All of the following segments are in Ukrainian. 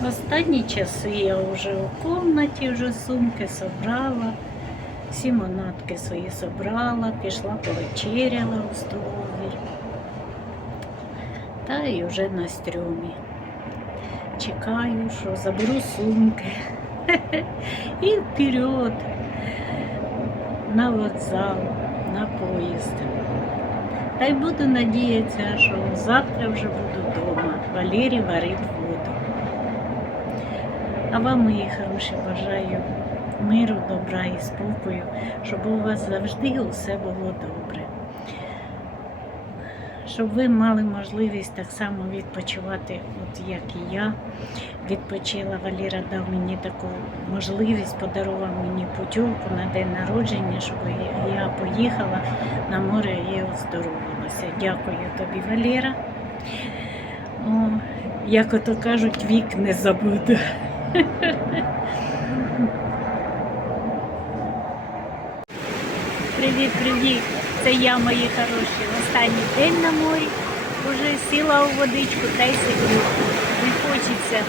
В останні часи я вже у кімнаті вже сумки собрала, всі манатки свої собрала, пішла повечеряла у столовій. Та й вже на стрьомі. Чекаю, що заберу сумки. І вперед на вокзал, на поїзд. Та й буду надіятися, що завтра вже буду вдома. Валерій варить. А вам, мої хороші, бажаю миру, добра і спокою, щоб у вас завжди усе було добре. Щоб ви мали можливість так само відпочивати, от як і я відпочила. Валіра дав мені таку можливість, подарував мені путівку на день народження, щоб я- поїхала на море і оздоровилася. Дякую тобі, Валіра. О, як ото кажуть, вік не забуду. Привіт, привіт! Це я, мої хороші. Останній день на морі. Уже сіла у водичку та й сидю. Не хочеться.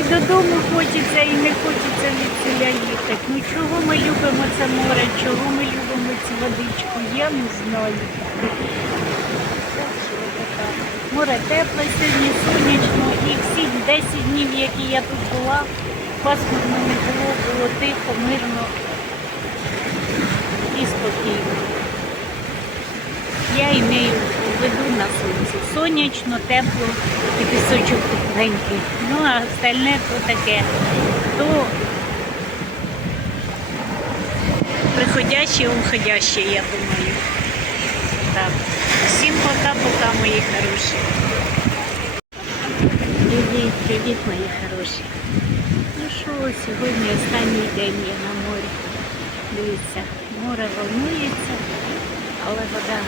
І додому хочеться, і не хочеться від селя їхати. Ну чого ми любимо це море, чого ми любимо цю водичку, я не знаю. Море тепле сьогодні, сонячно, і всі 10 днів, які я тут була, пасмурно не було, було тихо, мирно і спокійно. Я імею в виду на сонці. Сонячно, тепло і пісочок тепленький. Ну, а остальне то таке. То приходяще, уходяще, я думаю. Так. Всім пока-пока, мої хороші. Привіт, привіт, мої хороші. Ну що, сьогодні останній день я на морі. Дивіться, море волнується, але вода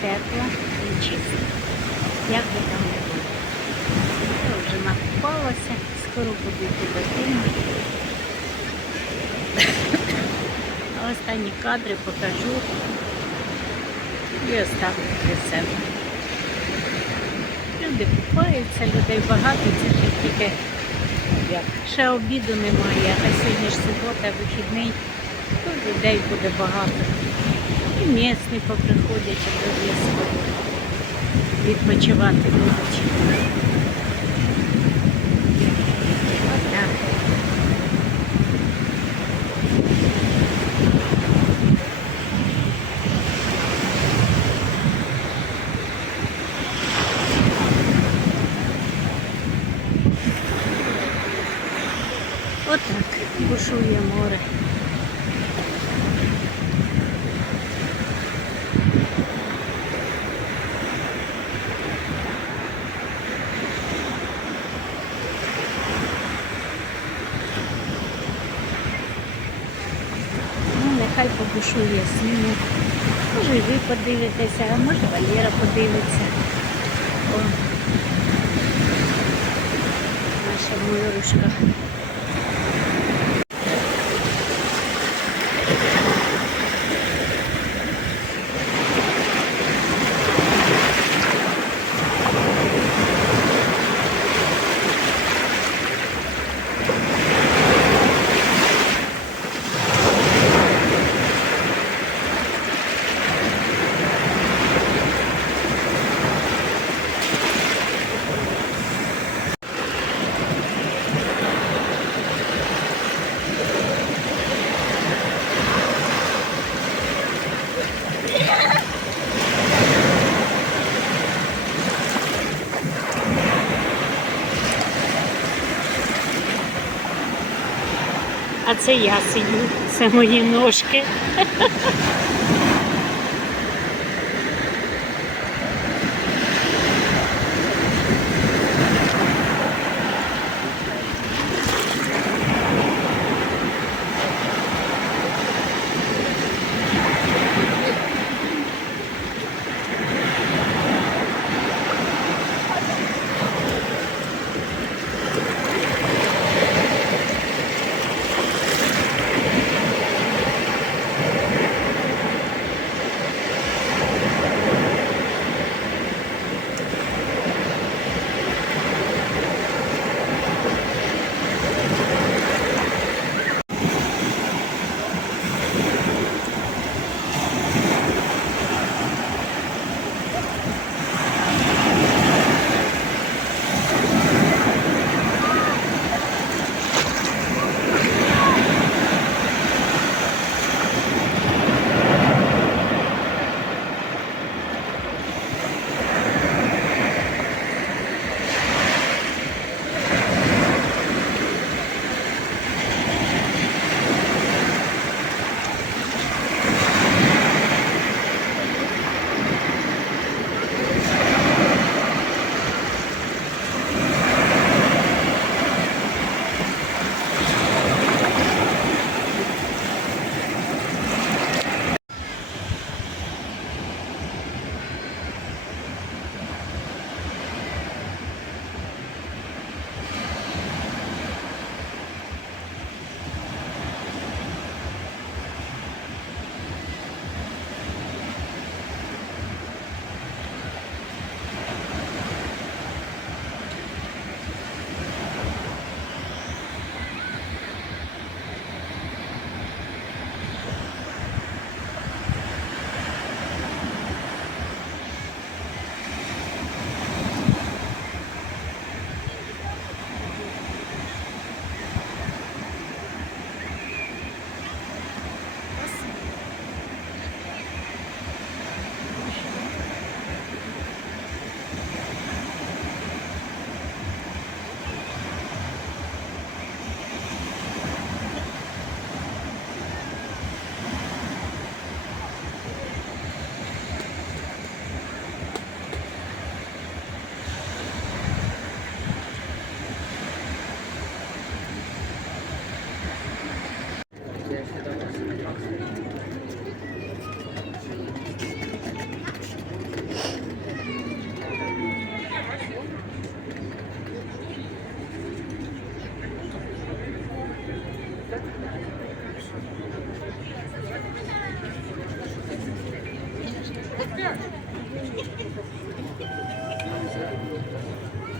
тепла і чиста. Як би там не було. Я вже накупалася, скоро буду йти додому. Останні кадри покажу і оставлю для себе. Люди купаються, людей багато, це тільки як. Ще обіду немає, а сьогодні ж субота, вихідний, то людей буде багато. І місні поприходять обов'язково. Відпочивати будуть. Отак. Отак бушує море. Ну, нехай побушує снігу. Може ви подивитеся, а може Валера подивиться. О. Наша мирушка. А це я сидю, це мої ножки.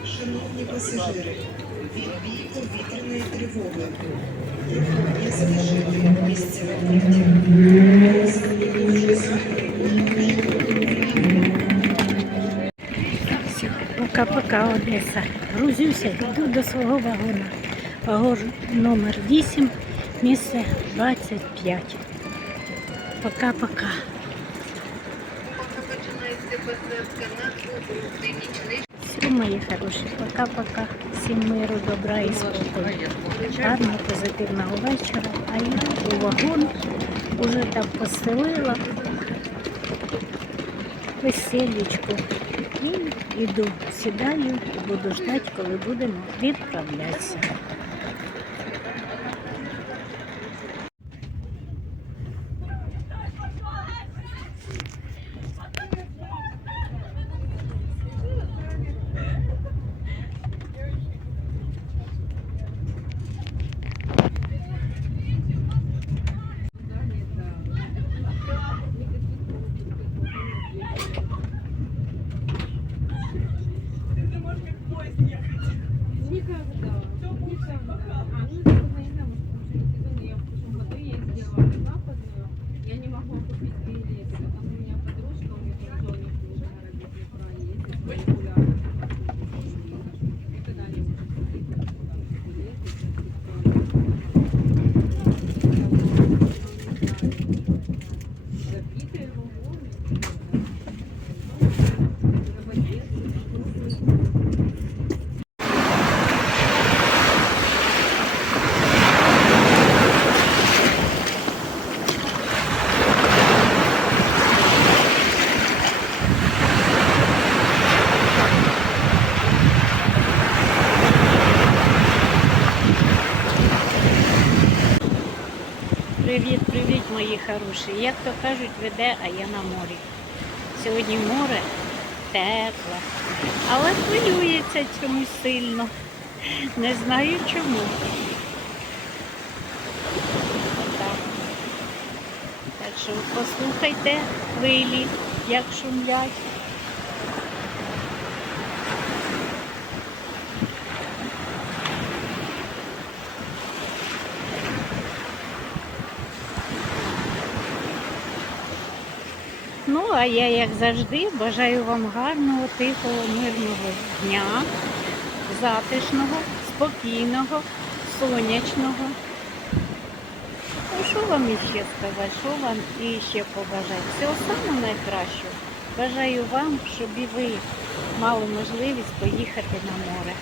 Шановні пасажири, відбійте вітряної тривоги. Не залежите місця Пока-пока, Одеса. Грузюся, йду до свого вагона. Вагон номер 8, місце 25. Пока-пока. Все, мої хороші, пока-пока. Всім миру, добра і спокою. Гарного, позитивного вечора. А я у вагон уже там постелила весілечку. І йду, сідаю і буду ждати, коли будемо відправлятися. Привіт, привіт, мої хороші. Як то кажуть, веде, а я на морі. Сьогодні море тепле, але хвилюється чомусь сильно. Не знаю чому. Отак. Так що послухайте хвилі, як шумлять. А я, як завжди, бажаю вам гарного, тихого, мирного дня, затишного, спокійного, сонячного. Ну, що вам іще сказати, що вам іще побажати? Всього самого найкращого. Бажаю вам, щоб і ви мали можливість поїхати на море.